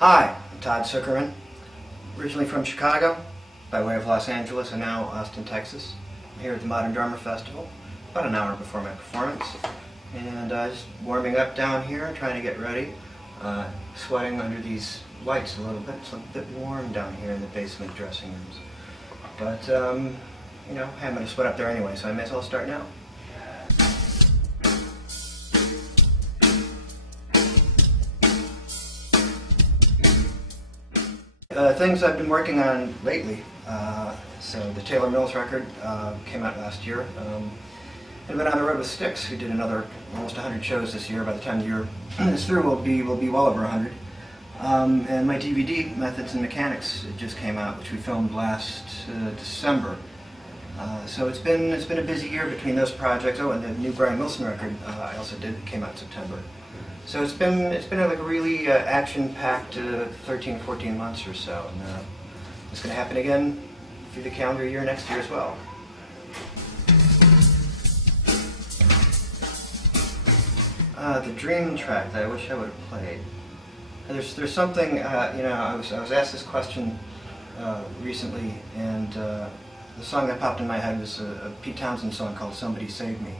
Hi, I'm Todd Sucherman, originally from Chicago, by way of Los Angeles and now Austin, Texas. I'm here at the Modern Drummer Festival, about an hour before my performance, and just warming up down here, trying to get ready, sweating under these lights a little bit. It's a bit warm down here in the basement dressing rooms. But, you know, I'm going to sweat up there anyway, so I may as well start now. Things I've been working on lately. So the Taylor Mills record came out last year. I've been on the road with Styx, who did another almost 100 shows this year. By the time the year is through, we'll be well over 100. And my DVD, Methods and Mechanics, it just came out, which we filmed last December. So it's been a busy year between those projects. Oh, and the new Brian Wilson record I also did, came out in September. So it's been like a really action-packed 13, 14 months or so, and it's going to happen again through the calendar year next year as well. The Dream track that I wish I would have played. There's something, you know, I was asked this question recently, and the song that popped in my head was a Pete Townsend song called "Somebody Save Me,"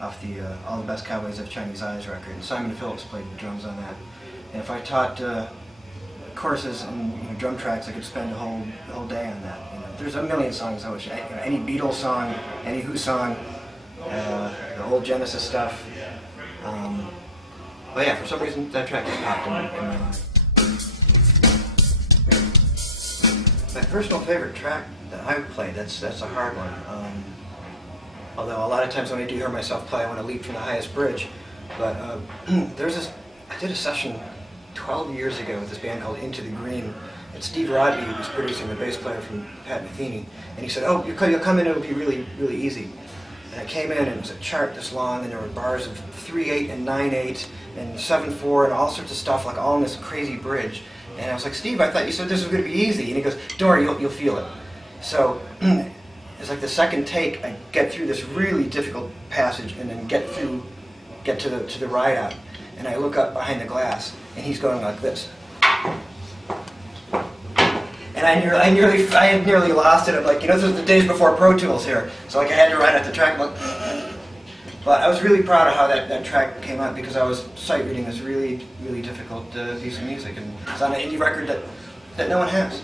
off the All the Best Cowboys Have Chinese Eyes record, and Simon Phillips played the drums on that. And if I taught courses and drum tracks, I could spend a whole day on that. You know, there's a million songs I wish, any Beatles song, any Who song, the old Genesis stuff. But yeah, for some reason that track just popped in my mind. My personal favorite track that I would play, that's a hard one. Although a lot of times when I do hear myself play, I want to leap from the highest bridge. But I did a session 12 years ago with this band called Into the Green. And Steve Rodby, who was producing, the bass player from Pat Metheny, and he said, "Oh, you'll come in, it'll be really, really easy." And I came in, and it was a chart this long, and there were bars of 3/8 and 9/8 and 7/4 and all sorts of stuff, like all in this crazy bridge. And I was like, "Steve, I thought you said this was going to be easy." And he goes, "Don't worry, you'll feel it." So it's like the second take, I get through this really difficult passage and then get to the ride out, and I look up behind the glass, and he's going like this. And I had nearly lost it. I'm like, you know, this was the days before Pro Tools here, so like I had to write out the track. But I was really proud of how that track came out, because I was sight reading this really, really difficult piece of music, and it's on an indie record that no one has.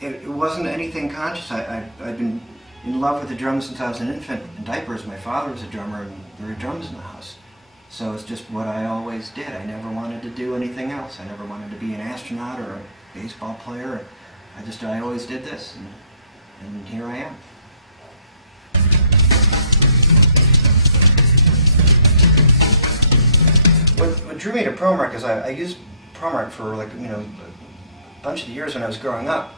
It wasn't anything conscious. I'd been in love with the drums since I was an infant in diapers. My father was a drummer, and there were drums in the house. So it's just what I always did. I never wanted to do anything else. I never wanted to be an astronaut or a baseball player. I always did this, and here I am. What drew me to ProMark is I used ProMark for, like, you know, a bunch of years when I was growing up.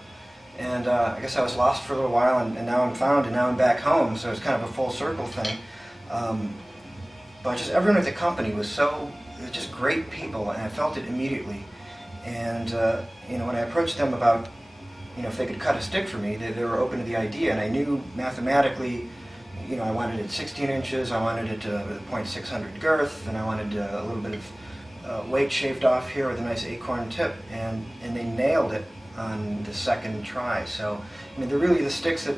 And I guess I was lost for a little while, and now I'm found, and now I'm back home, so it's kind of a full circle thing. But just everyone at the company was just great people, and I felt it immediately. And you know, when I approached them about, you know, if they could cut a stick for me, they were open to the idea, and I knew mathematically, you know, I wanted it 16 inches, I wanted it with a .600 girth, and I wanted a little bit of weight shaved off here with a nice acorn tip, and they nailed it on the second try. So, I mean, they're really the sticks that,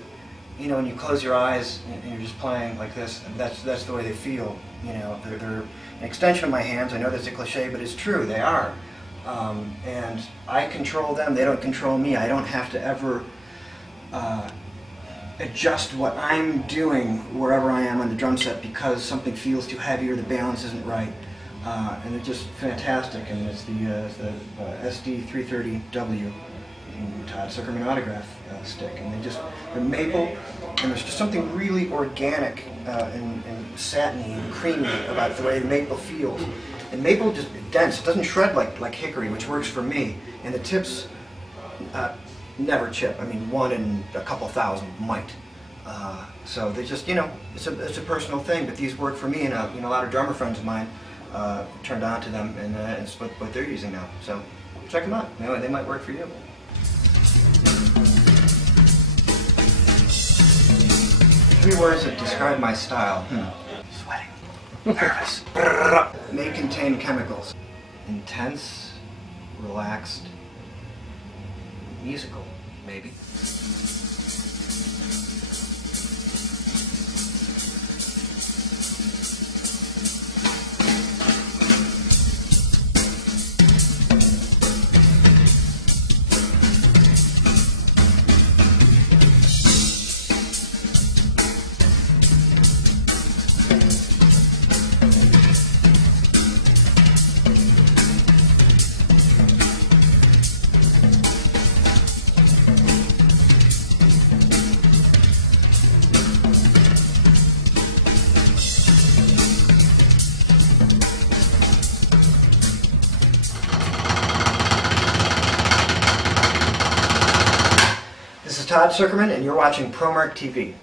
you know, when you close your eyes and you're just playing like this, that's the way they feel. You know, they're an extension of my hands. I know that's a cliche, but it's true, they are. And I control them, they don't control me. I don't have to ever adjust what I'm doing wherever I am on the drum set because something feels too heavy or the balance isn't right. And they're just fantastic, and it's the SD330W. Todd Sucherman autograph stick, and they're maple, and there's just something really organic and satiny and creamy about the way maple feels. And maple just dense, it doesn't shred like hickory, which works for me. And the tips never chip. I mean, one in a couple thousand might. So they just, you know, it's a personal thing, but these work for me, and you know, a lot of drummer friends of mine turned on to them, and it's what they're using now. So check them out. They might work for you. 3 words that describe my style. Sweating. Nervous. May contain chemicals. Intense, relaxed, musical, maybe. This is Todd Sucherman, and you're watching ProMark TV.